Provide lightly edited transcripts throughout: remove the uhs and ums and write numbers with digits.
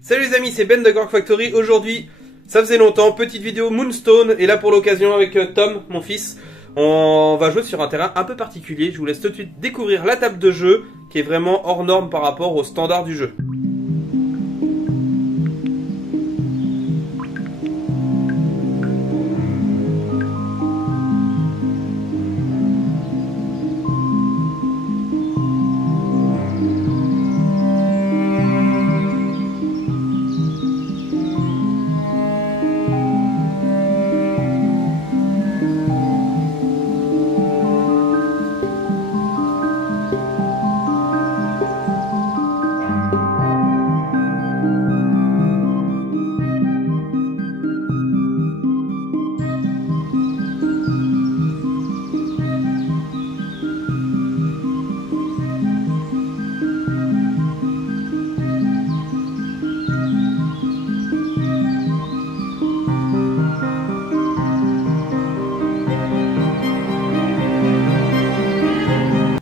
Salut les amis, c'est Ben de Gorg Factory. Aujourd'hui, ça faisait longtemps, petite vidéo Moonstone. Et là pour l'occasion avec Tom, mon fils, on va jouer sur un terrain un peu particulier. Je vous laisse tout de suite découvrir la table de jeu qui est vraiment hors norme par rapport au standard du jeu.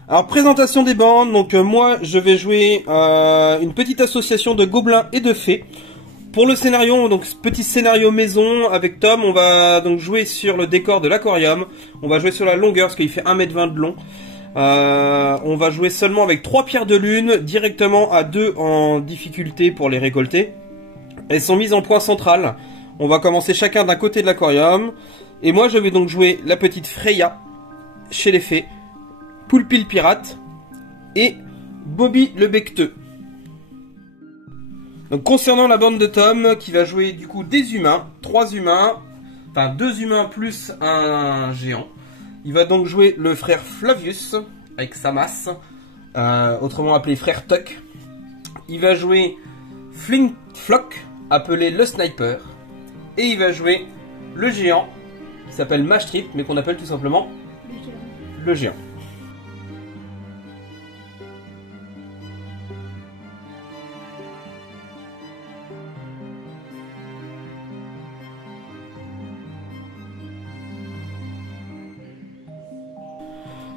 Alors présentation des bandes, donc moi je vais jouer une petite association de gobelins et de fées. Pour le scénario, donc petit scénario maison avec Tom, on va donc jouer sur le décor de l'aquarium. On va jouer sur la longueur parce qu'il fait 1,20 m de long. On va jouer seulement avec 3 pierres de lune, directement à 2 en difficulté pour les récolter. Elles sont mises en point central. On va commencer chacun d'un côté de l'aquarium. Et moi je vais donc jouer la petite Freya chez les fées, Poulpi le pirate et Bobby le becteux. Donc concernant la bande de Tom, qui va jouer du coup des humains, 3 humains, enfin 2 humains plus un géant. Il va donc jouer le frère Flavius avec sa masse, autrement appelé frère Tuck. Il va jouer Flint Flock, appelé le sniper. Et il va jouer le géant, qui s'appelle Mashtrip, mais qu'on appelle tout simplement le géant.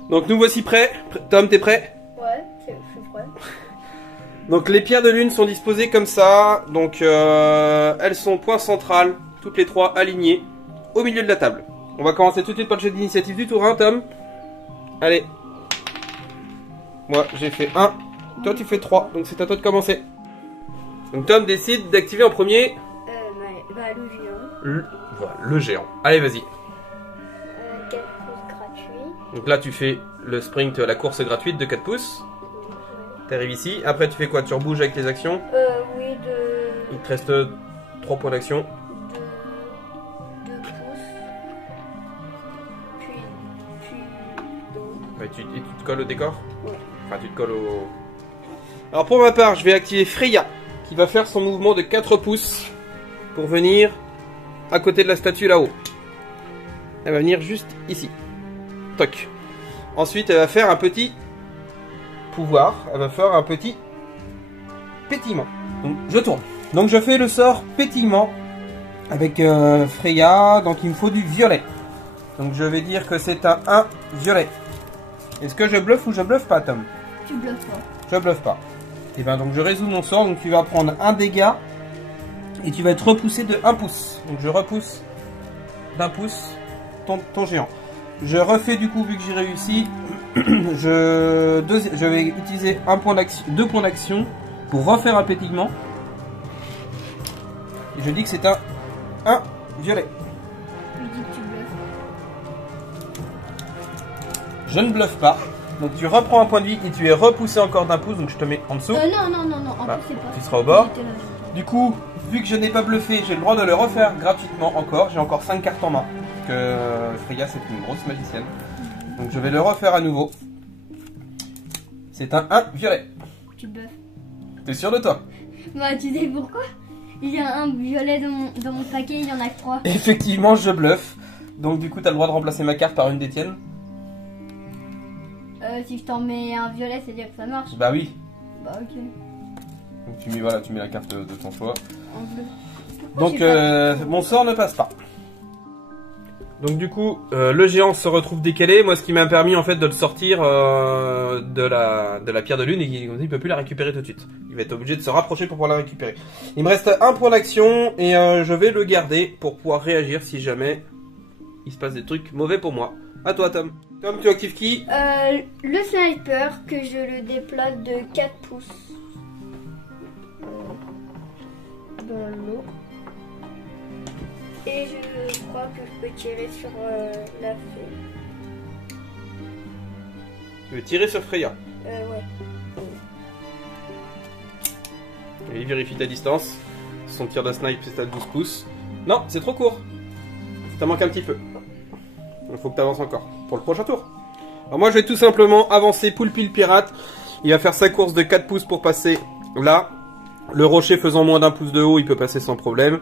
Donc nous voici prêts. Tom, t'es prêt? Ouais, je suis prêt. Donc les pierres de lune sont disposées comme ça. Donc elles sont point central, toutes les 3 alignées, au milieu de la table. On va commencer tout de suite par le jet d'initiative du tour, hein, Tom? Allez. Moi j'ai fait 1. Toi tu fais 3, donc c'est à toi de commencer. Donc Tom décide d'activer en premier... le géant. Voilà, le géant. Allez, vas-y. 4 pouces gratuits. Donc là tu fais le sprint, la course gratuite de 4 pouces. T'arrives ici. Après tu fais quoi? Tu rebouges avec tes actions? Oui, Il te reste 3 points d'action. 2 pouces. Puis Et tu te colles au décor? Ouais. Enfin, tu te colles au... Alors pour ma part, je vais activer Freya, qui va faire son mouvement de 4 pouces pour venir à côté de la statue là-haut. Elle va venir juste ici. Toc. Ensuite, elle va faire un petit pouvoir. Elle va faire un petit pétillement. Donc, je tourne. Donc, je fais le sort pétillement avec Freya. Donc, il me faut du violet. Donc, je vais dire que c'est un 1 violet. Est-ce que je bluffe ou je bluffe pas, Tom? tu bluffes pas. Je bluffe pas. Et bien, donc, je résous mon sort. Donc, tu vas prendre un dégât. Et tu vas être repoussé de 1 pouce. Donc, je repousse d'1 pouce ton géant. Je refais du coup, vu que j'ai réussi, je vais utiliser 2 points d'action pour refaire un pétillement. Et je dis que c'est un 1 violet. Je dis que tu bluffes. Je ne bluffe pas. Donc tu reprends un point de vie et tu es repoussé encore d'1 pouce, donc je te mets en dessous. Non, en Bah, plus c'est pas. tu seras au bord. J'étais là. Du coup, vu que je n'ai pas bluffé, j'ai le droit de le refaire gratuitement encore. J'ai encore 5 cartes en main. Parce que Freya, c'est une grosse magicienne. Donc je vais le refaire à nouveau. C'est un 1 violet. Tu bluffes. T'es sûr de toi? Bah, tu sais pourquoi? Il y a un violet dans mon paquet, il y en a que 3. Effectivement, je bluffe. Donc du coup, t'as le droit de remplacer ma carte par une des tiennes. Si je t'en mets un violet, c'est dire que ça marche. Bah oui. Bah, ok. Donc tu mets, voilà, tu mets la carte de ton choix. En bleu. Pourquoi Donc j'ai pas- mon sort ne passe pas. Donc du coup, le géant se retrouve décalé. Moi, ce qui m'a permis en fait de le sortir de la pierre de lune et il peut plus la récupérer tout de suite. Il va être obligé de se rapprocher pour pouvoir la récupérer. Il me reste un point d'action et je vais le garder pour pouvoir réagir si jamais il se passe des trucs mauvais pour moi. À toi, Tom. Tom, tu actives qui? Le sniper, que je le déplace de 4 pouces dans l'eau. Et je crois que je peux tirer sur la fée. Tu veux tirer sur Freya? Ouais. Et il vérifie ta distance. Son tir de snipe c'est à 12 pouces. Non, c'est trop court. Ça manque un petit peu. Il faut que tu avances encore pour le prochain tour. Alors moi je vais tout simplement avancer Poulpi le pirate. Il va faire sa course de 4 pouces pour passer là. Le rocher faisant moins d'1 pouce de haut, il peut passer sans problème.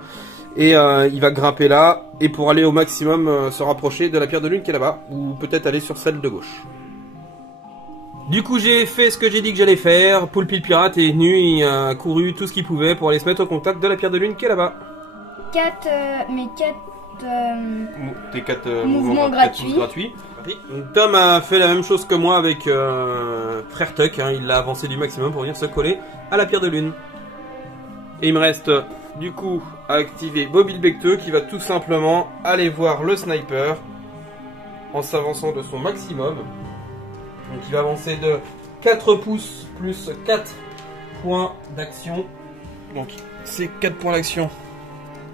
Et il va grimper là. Et pour aller au maximum se rapprocher de la pierre de lune qui est là-bas. Ou peut-être aller sur celle de gauche. Du coup j'ai fait ce que j'ai dit que j'allais faire. Poulpi le pirate est venu, il a couru tout ce qu'il pouvait pour aller se mettre au contact de la pierre de lune qui est là-bas. 4 Tes 4 mouvements gratuits. Tom a fait la même chose que moi avec Frère Tuck, hein, il l'a avancé du maximum pour venir se coller à la pierre de lune. Et il me reste du coup à activer Bobby le Becteux qui va tout simplement aller voir le sniper en s'avançant de son maximum. Donc il va avancer de 4 pouces plus 4 points d'action. Donc c'est 4 points d'action.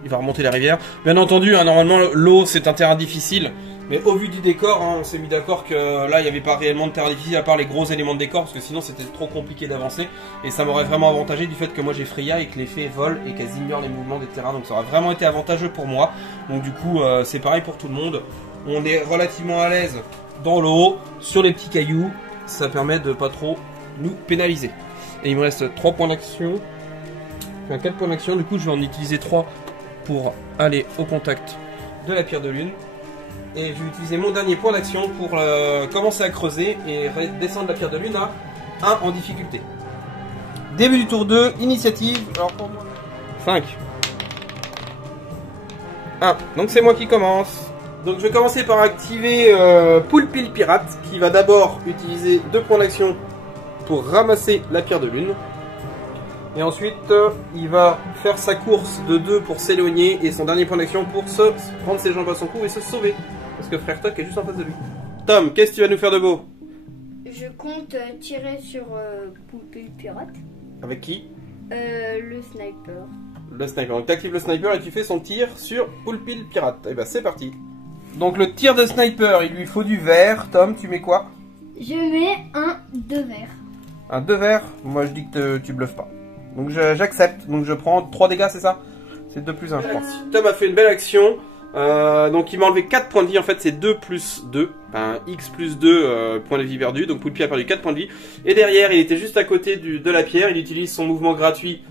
Il va remonter la rivière. Bien entendu, hein, normalement l'eau c'est un terrain difficile. Mais au vu du décor, hein, on s'est mis d'accord que là il n'y avait pas réellement de terrain difficile à part les gros éléments de décor. Parce que sinon c'était trop compliqué d'avancer. Et ça m'aurait vraiment avantagé du fait que moi j'ai Freya et que les fées volent et qu'elles ignorent les mouvements des terrains. Donc ça aurait vraiment été avantageux pour moi. Donc du coup c'est pareil pour tout le monde. On est relativement à l'aise dans l'eau, sur les petits cailloux. Ça permet de pas trop nous pénaliser. Et il me reste 3 points d'action. Enfin 4 points d'action. Du coup je vais en utiliser 3 pour aller au contact de la pierre de lune. Et je vais utiliser mon dernier point d'action pour commencer à creuser et descendre la pierre de lune à 1 en difficulté. Début du tour 2, initiative. Alors pour moi, 5. 1. Donc c'est moi qui commence. Donc je vais commencer par activer Poulpi le pirate qui va d'abord utiliser 2 points d'action pour ramasser la pierre de lune. Et ensuite, il va faire sa course de 2 pour s'éloigner et son dernier point d'action pour se prendre ses jambes à son cou et se sauver. Parce que Frère Tuck est juste en face de lui. Tom, qu'est-ce que tu vas nous faire de beau? Je compte tirer sur Poulpi le pirate. Avec qui? Le sniper. Le sniper. Donc tu actives le sniper et tu fais son tir sur Poulpi le pirate. Et bah c'est parti. Donc le tir de sniper, il lui faut du vert. Tom, tu mets quoi? Je mets un 2 verts. Un 2 verts? Moi je dis que tu bluffes pas. Donc j'accepte. Donc je prends 3 dégâts, c'est ça? C'est 2 plus 1 je pense. Tom a fait une belle action. Donc il m'a enlevé 4 points de vie. En fait c'est 2 plus 2. Enfin X plus 2 points de vie perdus. Donc Poulpi a perdu 4 points de vie. Et derrière il était juste à côté de la pierre. Il utilise son mouvement gratuit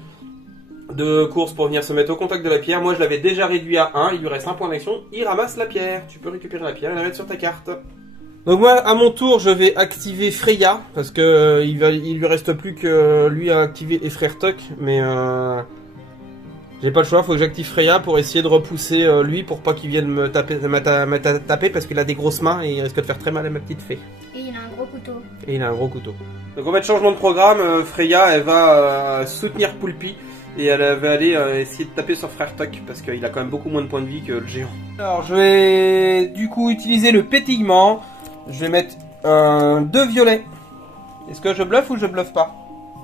de course pour venir se mettre au contact de la pierre. Moi je l'avais déjà réduit à 1. Il lui reste un point d'action. Il ramasse la pierre. Tu peux récupérer la pierre et la mettre sur ta carte. Donc moi à mon tour je vais activer Freya. Parce que il lui reste plus que lui à activer et Frère Tuck. Mais j'ai pas le choix, faut que j'active Freya pour essayer de repousser lui pour pas qu'il vienne me taper parce qu'il a des grosses mains et il risque de faire très mal à ma petite fée. Et il a un gros couteau. Et il a un gros couteau. Donc en fait changement de programme, Freya elle va soutenir Poulpi et elle va aller essayer de taper sur Frère Tuck parce qu'il a quand même beaucoup moins de points de vie que le géant. Alors je vais du coup utiliser le pétillement. Je vais mettre 2 violets. Est-ce que je bluffe ou je bluffe pas?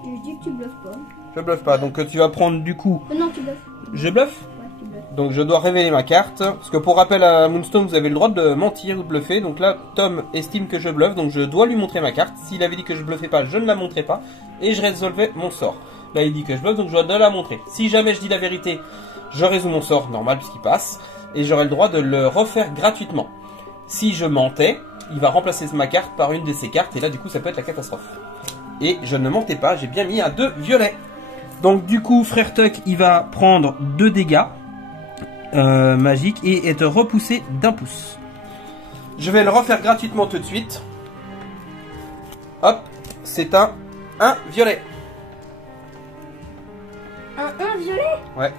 Je dis que tu bluffes pas. Je bluffe pas, donc tu vas prendre du coup... Non, tu bluffes. Je bluffe? Ouais, tu bluffes. Donc je dois révéler ma carte. Parce que pour rappel à Moonstone, vous avez le droit de mentir ou de bluffer. Donc là, Tom estime que je bluffe, donc je dois lui montrer ma carte. S'il avait dit que je bluffais pas, je ne la montrais pas. Et je résolvais mon sort. Là, il dit que je bluffe, donc je dois la montrer. Si jamais je dis la vérité, je résous mon sort normal puisqu'il passe. Et j'aurai le droit de le refaire gratuitement. Si je mentais, il va remplacer ma carte par une de ses cartes. Et là, du coup, ça peut être la catastrophe. Et je ne mentais pas, j'ai bien mis un 2 violet. Donc du coup, Frère Tuck, il va prendre 2 dégâts magiques et être repoussé d'1 pouce. Je vais le refaire gratuitement tout de suite. Hop, c'est un 1 violet. Un 1 violet? Ouais.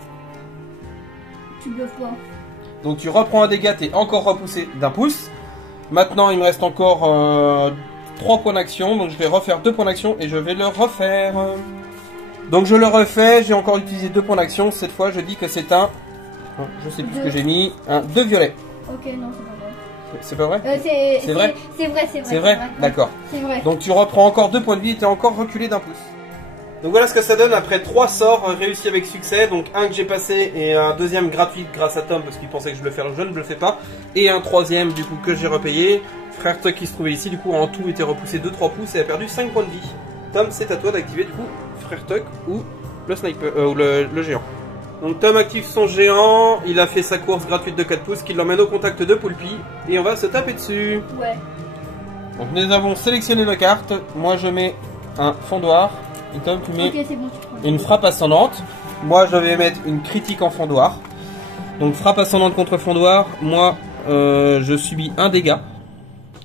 Tu bluffes pas. Donc tu reprends un dégât, t'es encore repoussé d'1 pouce. Maintenant il me reste encore 3 points d'action, donc je vais refaire 2 points d'action et je vais le refaire. Donc je le refais, j'ai encore utilisé 2 points d'action, cette fois je dis que c'est un... Je sais plus ce que j'ai mis, un 2 violets. Ok, non, c'est pas vrai. C'est pas vrai? C'est vrai? C'est vrai, c'est vrai. C'est vrai? D'accord. C'est vrai. Donc tu reprends encore 2 points de vie et t'es encore reculé d'1 pouce. Donc voilà ce que ça donne après 3 sorts réussis avec succès. Donc un que j'ai passé et un deuxième gratuit grâce à Tom parce qu'il pensait que je le ferais, je ne le fais pas. Et un troisième du coup que j'ai repayé. Frère Tuck qui se trouvait ici, du coup en tout était repoussé 2-3 pouces et a perdu 5 points de vie. Tom, c'est à toi d'activer du coup Frère Tuck ou le sniper ou le géant. Donc Tom active son géant, il a fait sa course gratuite de 4 pouces qui l'emmène au contact de Poulpi et on va se taper dessus. Ouais. Donc nous avons sélectionné nos cartes, moi je mets un fondoir et Tom tu mets c'est bon, tu prends. une frappe ascendante. Moi je vais mettre une critique en fondoir. Donc frappe ascendante contre fondoir, moi je subis un dégât.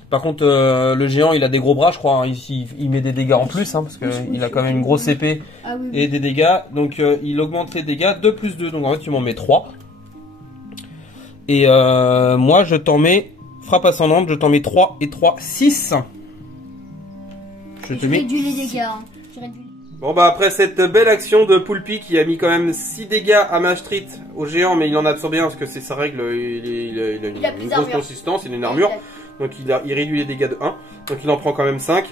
Par contre le géant il a des gros bras je crois, hein. Ici il met des dégâts en plus hein, parce qu'il a quand même une grosse épée et des dégâts. Donc il augmente les dégâts 2 plus 2, donc en fait tu m'en mets 3. Et moi je t'en mets, frappe ascendante, je t'en mets 3 et 3, 6. Je te mets... réduis les dégâts. Hein. Bon bah après cette belle action de Poulpi qui a mis quand même 6 dégâts à Maastricht au géant, mais il en a absorbé un parce que c'est sa règle, il a une grosse consistance, il a une armure. Donc il réduit les dégâts de 1, donc il en prend quand même 5.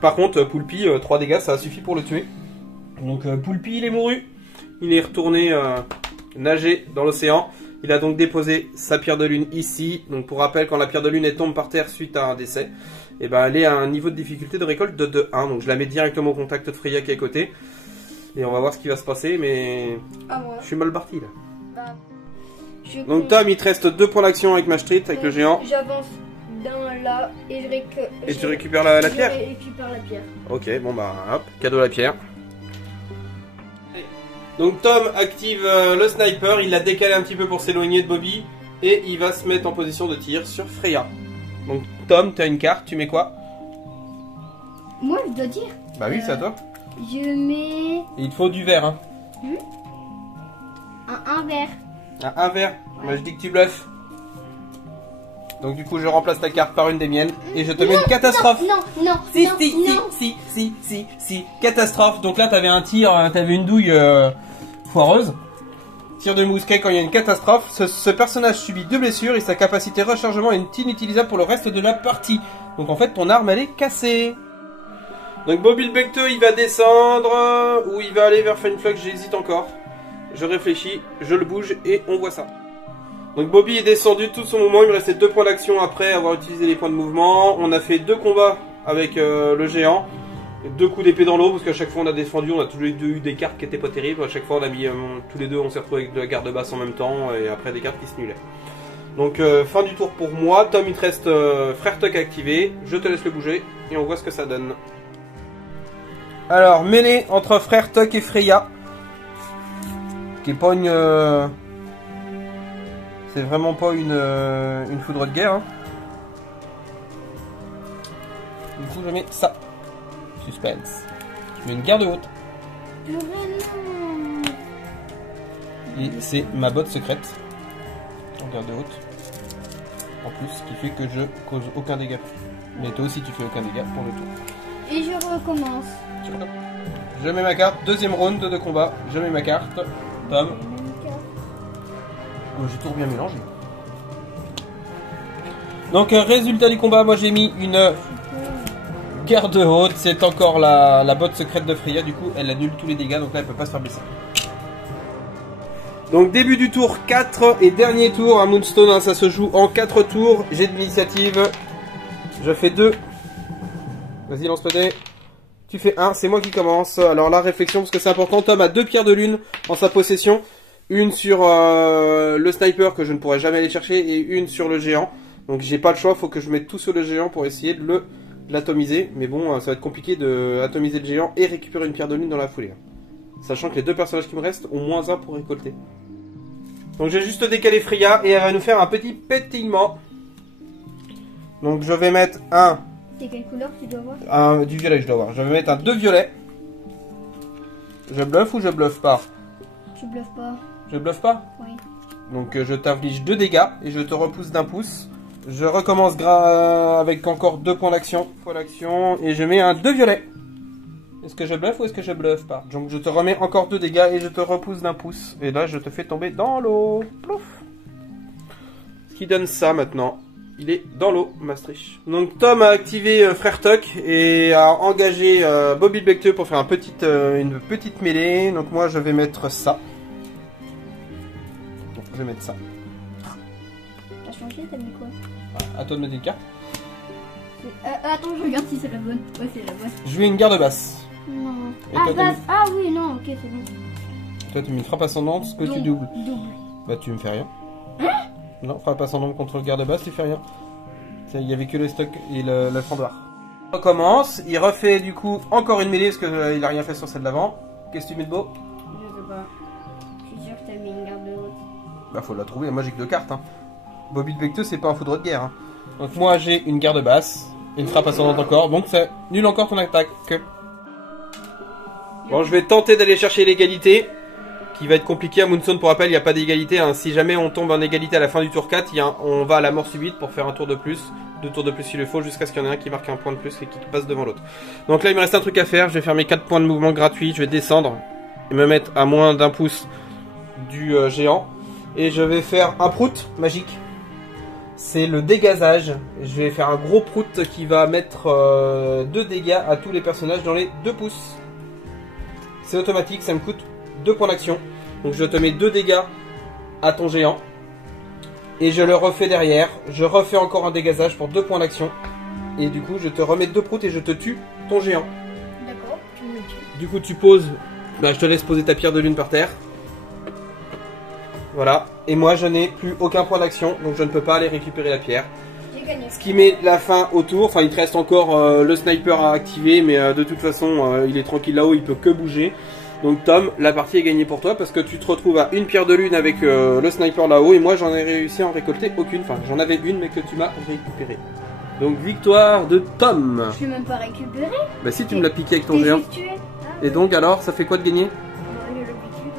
Par contre Poulpi, 3 dégâts ça suffit pour le tuer. Donc Poulpi il est mouru, il est retourné nager dans l'océan. Il a donc déposé sa pierre de lune ici. Donc pour rappel, quand la pierre de lune elle tombe par terre suite à un décès, et ben elle est à un niveau de difficulté de récolte de 1. Donc je la mets directement au contact de Freya qui est à côté. Et on va voir ce qui va se passer, mais je suis mal parti là. Bah, donc Tom, il te reste 2 points d'action avec Maastricht, avec le géant. J'avance d'un là et tu récupères la pierre. Je récupère la pierre. Ok, bon bah hop, cadeau la pierre. Donc Tom active le sniper, il l'a décalé un petit peu pour s'éloigner de Bobby. Et il va se mettre en position de tir sur Freya. Donc Tom, tu as une carte, tu mets quoi? Moi je dois dire. Bah oui, c'est à toi. Je mets... Et il te faut du vert hein. Un vert. Un vert. Ouais. Moi je dis que tu bluffes. Donc du coup je remplace ta carte par une des miennes et je te mets une catastrophe. Si, catastrophe. Donc là t'avais un tir, t'avais une douille foireuse. Tir de mousquet quand il y a une catastrophe. Ce personnage subit 2 blessures et sa capacité rechargement est inutilisable pour le reste de la partie. Donc en fait ton arme elle est cassée. Donc Bobby le Becteux il va descendre ou il va aller vers Funflux, j'hésite encore. Je réfléchis, je le bouge et on voit ça. Donc Bobby est descendu tout son mouvement, il me restait 2 points d'action après avoir utilisé les points de mouvement. On a fait 2 combats avec le géant. 2 coups d'épée dans l'eau parce qu'à chaque fois on a défendu, on a tous les deux eu des cartes qui étaient pas terribles. À chaque fois on a mis tous les deux, on s'est retrouvés avec de la garde basse en même temps et après des cartes qui se nulaient. Donc fin du tour pour moi. Tom il te reste Frère Tuck activé, je te laisse le bouger et on voit ce que ça donne. Alors mêlée entre Frère Tuck et Freya. Qui est pas une... c'est vraiment pas une foudre de guerre. Hein. Du coup je mets ça. Suspense. Je mets une garde haute. Et c'est ma botte secrète. En garde haute. En plus, ce qui fait que je cause aucun dégât. Mais toi aussi tu fais aucun dégât pour le tour. Et je recommence. Je mets ma carte. Deuxième round de combat. Je mets ma carte. Tom. Oh, j'ai tout bien mélangé. Donc résultat du combat, moi j'ai mis une garde haute. C'est encore la botte secrète de Freya. Du coup elle annule tous les dégâts. Donc là elle peut pas se faire blesser. Donc début du tour 4 et dernier tour à Moonstone. Hein, ça se joue en 4 tours. J'ai de l'initiative. Je fais 2. Vas-y lance le dé. Tu fais 1, c'est moi qui commence. Alors la réflexion parce que c'est important. Tom a 2 pierres de lune en sa possession. Une sur le sniper que je ne pourrai jamais aller chercher et une sur le géant. Donc j'ai pas le choix, faut que je mette tout sur le géant pour essayer de l'atomiser. Mais bon, ça va être compliqué d'atomiser le géant et récupérer une pierre de lune dans la foulée. Sachant que les 2 personnages qui me restent ont -1 pour récolter. Donc j'ai juste décalé Freya et elle va nous faire un petit pétillement. Donc je vais mettre un... C'est quelle couleur tu dois voir? Du violet je dois voir. Je vais mettre un 2 violet. Je bluffe ou je bluffe pas? Tu bluffes pas. Je bluffe pas? Oui. Donc je t'inflige 2 dégâts et je te repousse d'1 pouce. Je recommence avec encore 2 points d'action. Et je mets un 2 violet. Est-ce que je bluffe ou est-ce que je bluffe pas? Donc je te remets encore 2 dégâts et je te repousse d'1 pouce. Et là je te fais tomber dans l'eau. Plouf. Ce qui donne ça maintenant. Il est dans l'eau, Maastricht. Donc Tom a activé Frère Toc et a engagé Bobby Becteux pour faire une petite mêlée. Donc moi je vais mettre ça. Donc, je vais mettre ça. T'as changé, t'as mis quoi? À toi de mettre une carte. Attends, je regarde si c'est la bonne. Ouais, c'est la bonne. Je vais une garde basse. Non. Et toi, t'as mis... Ah oui, non, ok, c'est bon. Toi tu mets une frappe ascendante, ce que tu doubles. Double. Bah tu me fais rien. Non, frappe ascendante contre le garde basse, tu fais rien. Il y avait que le stock et le fendoir. On recommence, il refait du coup encore une mêlée parce qu'il a rien fait sur celle d'avant. Qu'est-ce que tu mets de beau? Je sais pas. Je suis sûr que t'as mis une garde haute. Bah faut la trouver, moi j'ai que 2 cartes. Hein. Bobby de Becteux c'est pas un foudre de guerre. Hein. Donc moi j'ai une garde basse, une frappe ascendante encore, donc c'est nul encore ton attaque. Bon, je vais tenter d'aller chercher l'égalité. Qui va être compliqué à Moonstone, pour rappel, il n'y a pas d'égalité. Hein. Si jamais on tombe en égalité à la fin du tour 4, on va à la mort subite pour faire un tour de plus, 2 tours de plus s'il le faut, jusqu'à ce qu'il y en ait un qui marque un point de plus et qui passe devant l'autre. Donc là, il me reste un truc à faire. Je vais faire mes 4 points de mouvement gratuits. Je vais descendre et me mettre à moins d'1 pouce du géant. Et je vais faire un prout magique. C'est le dégazage. Je vais faire un gros prout qui va mettre 2 dégâts à tous les personnages dans les 2 pouces. C'est automatique, ça me coûte 2 points d'action. Donc je te mets 2 dégâts à ton géant. Et je le refais derrière. Je refais encore un dégazage pour 2 points d'action. Et du coup je te remets 2 proutes et je te tue ton géant. D'accord, tu me le tues. Du coup tu poses. Bah, je te laisse poser ta pierre de lune par terre. Voilà. Et moi je n'ai plus aucun point d'action. Donc je ne peux pas aller récupérer la pierre. J'ai gagné. Ce qui met la fin au tour. Enfin il te reste encore le sniper à activer. Mais de toute façon il est tranquille là-haut. Il peut que bouger. Donc Tom, la partie est gagnée pour toi parce que tu te retrouves à une pierre de lune avec le sniper là-haut et moi j'en ai réussi à en récolter aucune. Enfin j'en avais une mais que tu m'as récupérée. Donc victoire de Tom. Je l'ai même pas récupéré. Bah si tu me l'as piqué avec ton géant. Juste tué. Et donc alors ça fait quoi de gagner? J'ai l'habitude.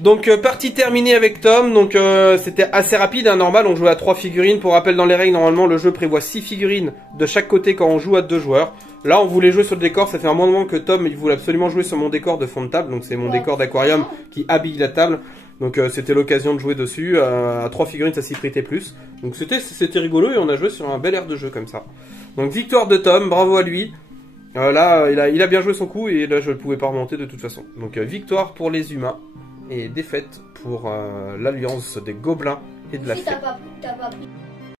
Donc partie terminée avec Tom. Donc c'était assez rapide, hein, normal on jouait à 3 figurines. Pour rappel dans les règles normalement le jeu prévoit 6 figurines de chaque côté quand on joue à 2 joueurs. Là, on voulait jouer sur le décor. Ça fait un bon moment que Tom, il voulait absolument jouer sur mon décor de fond de table. Donc, c'est mon décor d'aquarium qui habille la table. Donc, c'était l'occasion de jouer dessus. À 3 figurines, ça s'y prêtait plus. Donc, c'était rigolo et on a joué sur un bel air de jeu comme ça. Donc, victoire de Tom. Bravo à lui. Là, il a bien joué son coup et là, je ne pouvais pas remonter de toute façon. Donc, victoire pour les humains et défaite pour l'alliance des gobelins et de la fée. Si t'as pas pris.